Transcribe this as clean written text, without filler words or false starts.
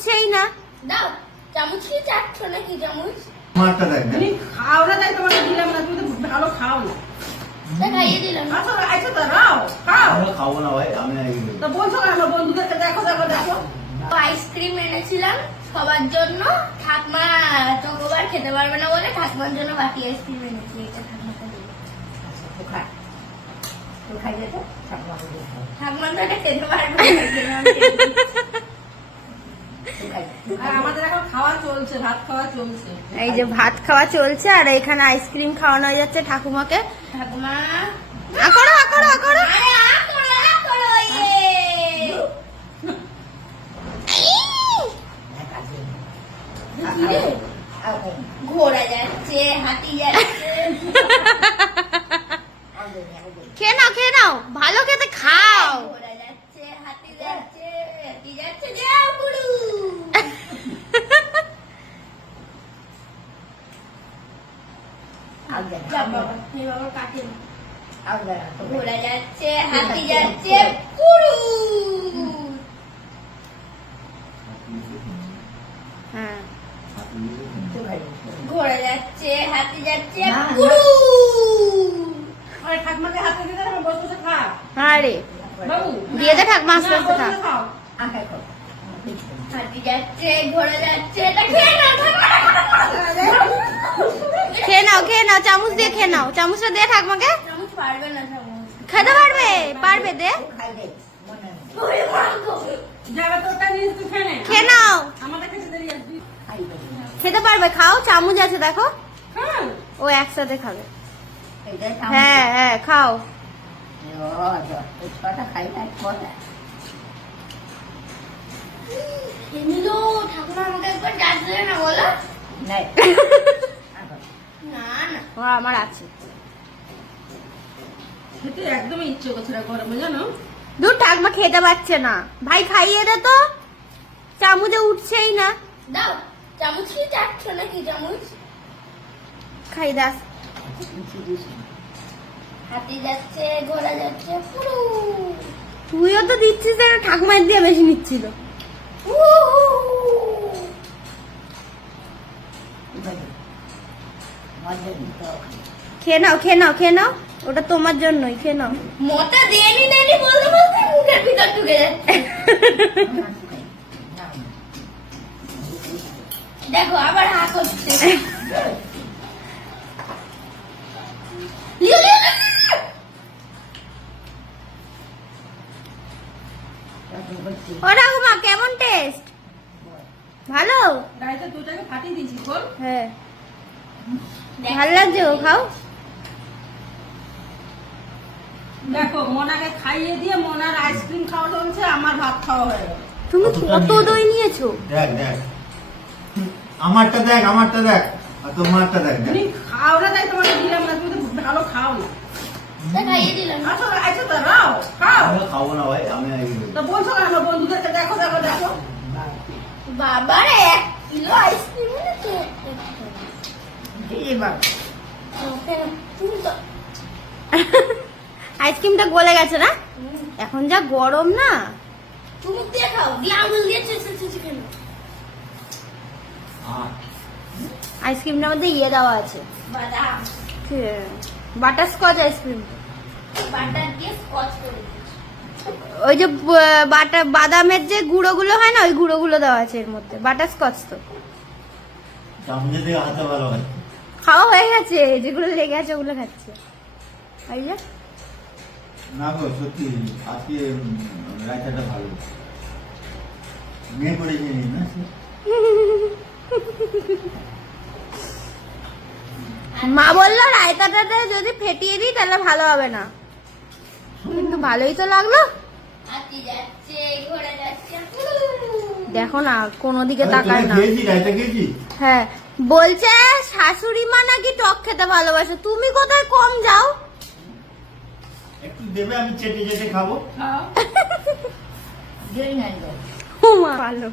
উঠছেই না। দাও চামচ কি চাটছ নাকি চামচ? মারটা দেখ তুমি খাও না, তাই তোমাকে দিলাম না, তুমি তো ভালো খাও না। খাইয়ে দিলাম। আচ্ছা আচ্ছা দাঁড়াও, খাও। আমরা খাবো না ভাই, আমি তো বলছো কেন আমার বন্ধুদেরকে দেখো দেখো দেখো। আইসক্রিম এনেছিলাম সবার জন্য, ঠাকমা চকোবার খেতে পারবে না বলে ঠাকমার জন্য বাকি আইসক্রিম এনেছি। এটা ঠাকমাকে দেবো। তো খাই, তো খাই যেত ঠাকমা তো এটা খেতে পারবে না, তাই জন্য আমি খেয়ে দিচ্ছি। আর আমাদের এখন খাওয়া চলছে, ভাত খাওয়া চলছে। এই যে ভাত খাওয়া চলছে আর এখানে আইসক্রিম খাওয়ানো হয়ে যাচ্ছে ঠাকুমাকে। ঠাকুমা আকড়ো আকড়ো আকড়ো। আরে আ করো ইয়ে। ঘোড়া যাচ্ছে, হাতি যাচ্ছে। খেয়ে নাও খেয়ে নাও, ভালো খেতে খাও। ঘোড়া যাচ্ছে, হাতি যাচ্ছে, হাতি যাচ্ছে, যাও গুরু। যা বাবা, হে বাবা কাটে না। ঘোড়া যাচ্ছে, হাতি যাচ্ছে, গুরু। হ্যাঁ ঘোড়া যাচ্ছে, হাতি যাচ্ছে, গুরু। আরে ঠাকুমাকে হাতে দিতে হবে, বসে বসে খা। আরে বাবু দিয়ে দে ঠাকুমা, আস্তে না, আস্তে বসে খা। বসে খাও। হাতি যাচ্ছে, ঘোড়া যাচ্ছে, এটা খেয়ে নাও খেয়ে নাও, চামচ দিয়ে খেয়ে নাও, চামচটা দে ঠাকুমাকে। চামচ পারবে না চামচ। খেতে পারবে, পারবে দে। ওরে মা গো। যাবে তো ওটা নিয়ে তুই খেয়ে নে। খেয়ে নাও, আমাদের কাছে দেরি আসবি। খেতে পারবে, খাও, চামচ আছে দেখো। খাও। ও একসাথে খাবে। হ্যাঁ হ্যাঁ খাও। এমনিও ঠাকুমা আমাকে একবার ডাকলে না বলো? না না। ও আমার আছে। খেতে একদমই ইচ্ছে করছে না গরমে, জানো। দূর ঠাকুমা খেতে পারছে না, ভাই খাইয়ে দে তো, চামচে উঠছেই না। দাও চামচ কি চাটছ নাকি চামচ? খাই দাস। হাতি যাচ্ছে, ঘোড়া যাচ্ছে, পুরু। তুইও তো দিচ্ছিস, এটা ঠাকুমার দিয়ে বেশি নিচ্ছিল। খেয়ে নাও, ওটা তোমার জন্যই, খেয়ে নাও। মোটা দেনি দেনি বলতে বলতে মুখের ভিতর ঢুকে যাচ্ছে। দেখো আবার হা করছে। লিও, লিও, লিও। ও ঠাকুমা কেমন টেস্ট? ভালো? গাড়িতে দুটাকে ফাটিয়ে দিয়েছি বল। হ্যাঁ ভালো লাগছে, ও খাও। দেখো মোনাকে খাইয়ে দিয়ে মোনার আইসক্রিম খাওয়া চলছে, আমার ভাত খাওয়া হয়ে গেল। তুমি কত দই নিয়েছো? দেখ দেখ, আমারটা দেখ আর তোমারটা দেখ দেখ। তুমি খাও না, তাই তোমাকে দিলাম না, তুমি তো ভালো খাও না। খাইয়ে দিলাম। আচ্ছা আচ্ছা দাঁড়াও, খাও। আমরা খাবো না ভাই, আমি তো বলছো কেন আমার বন্ধুদেরকে দেখো দেখো দেখো। বাবারে 1 কিলো আইসক্রিম এনেছে। তুমি তো আইসক্রিমটা গলে গেছে না? এখন যা গরম না। চুমুক দিয়ে খাও, দিয়ে আঙুল দিয়ে খেয়ে নাও। আইসক্রিমটার মধ্যে ইয়ে দেওয়া আছে, বাদাম বাটার স্কচ আইসক্রিম। বাটার দিয়ে স্কচ করে দিচ্ছি। ওই যে বাদামের যে গুঁড়োগুলো হয় না, ওই গুঁড়োগুলো দেওয়া আছে এর মধ্যে, বাটার স্কচ তো। চামচে থেকে হাতে ভালো হয়। খাওয়া হয়ে গেছে, যেগুলো লেগে আছে ওগুলো খাচ্ছে। এই যে না গো সত্যি, আজকে রায়তাটা ভালো মেয়ে করেছে না। মা বললো রায়তাটাতে যদি ফেটিয়ে দিই তাহলে ভালো হবে না, কিন্তু ভালোই তো লাগলো। হাতি যাচ্ছে, ঘোড়া যাচ্ছে। দেখো না, কোনো দিকে তাকায় না। খেয়েছি রায়তা খেয়েছি। হ্যাঁ বলছে শাশুড়ি মা নাকি টক খেতে ভালোবাসে, তুমি কোথায় কম যাও। একটু দেবে, আমি চেটে চেটে খাবো। খাও। ও মা, ভালো।